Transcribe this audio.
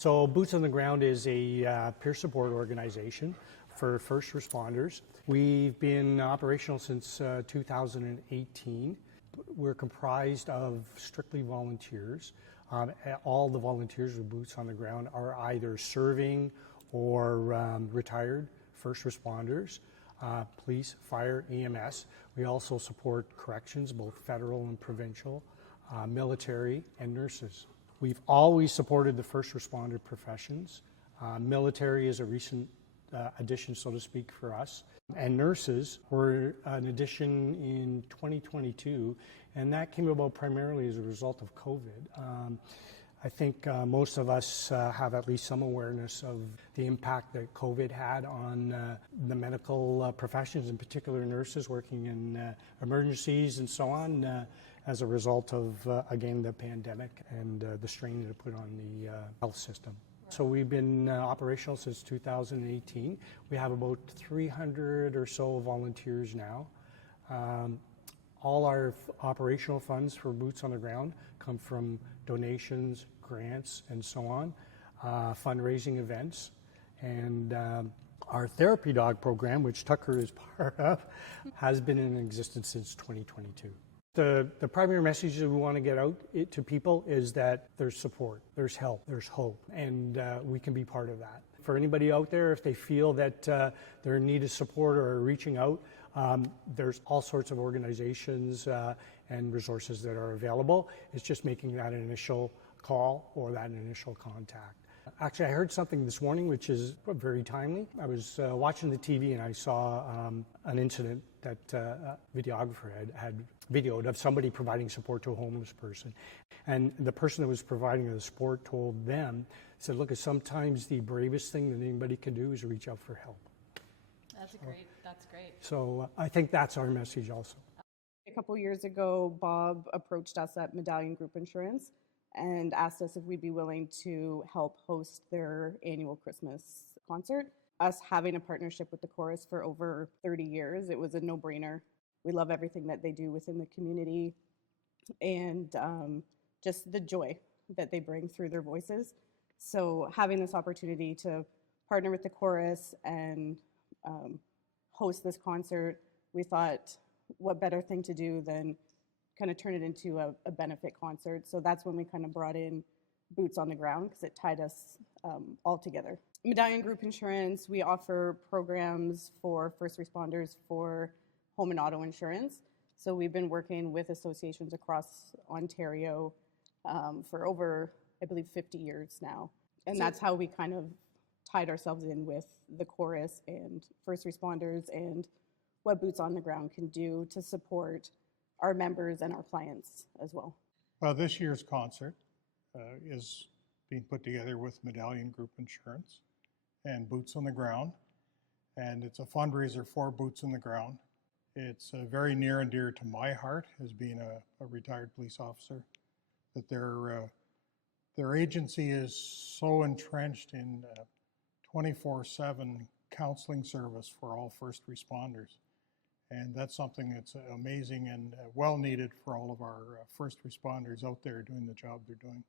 So Boots on the Ground is a peer support organization for first responders. We've been operational since 2018. We're comprised of strictly volunteers. All the volunteers with Boots on the Ground are either serving or retired first responders, police, fire, EMS. We also support corrections, both federal and provincial, military, and nurses. We've always supported the first responder professions. Military is a recent addition, so to speak, for us. And nurses were an addition in 2022, and that came about primarily as a result of COVID. I think most of us have at least some awareness of the impact that COVID had on the medical professions, in particular nurses working in emergencies and so on, as a result of, again, the pandemic and the strain that it put on the health system. So we've been operational since 2018. We have about 300 or so volunteers now. All our operational funds for Boots on the Ground come from donations, grants, and so on, fundraising events, and our therapy dog program, which Tucker is part of, has been in existence since 2022. The primary message that we want to get out to people is that there's support, there's help, there's hope, and we can be part of that. For anybody out there, if they feel that they're in need of support or are reaching out, there's all sorts of organizations and resources that are available. It's just making that initial call or that initial contact. Actually, I heard something this morning which is very timely. I was watching the TV and I saw an incident that a videographer had videoed of somebody providing support to a homeless person. And the person that was providing the support told them, said, look, sometimes the bravest thing that anybody can do is reach out for help. That's great. So I think that's our message also. A couple years ago, Bob approached us at Medallion Group Insurance and asked us if we'd be willing to help host their annual Christmas concert. Us having a partnership with the chorus for over 30 years, it was a no-brainer. We love everything that they do within the community and just the joy that they bring through their voices. So having this opportunity to partner with the chorus and host this concert, we thought what better thing to do than kind of turn it into a benefit concert. So that's when we kind of brought in Boots on the Ground because it tied us all together. Medallion Group Insurance, we offer programs for first responders for home and auto insurance. So we've been working with associations across Ontario for over, I believe, 50 years now. And that's how we kind of tied ourselves in with the chorus and first responders and what Boots on the Ground can do to support our members and our clients as well. Well, this year's concert is being put together with Medallion Group Insurance and Boots on the Ground, and it's a fundraiser for Boots on the Ground. It's very near and dear to my heart as being a retired police officer, that their agency is so entrenched in 24/7 counseling service for all first responders. And that's something that's amazing and well needed for all of our first responders out there doing the job they're doing.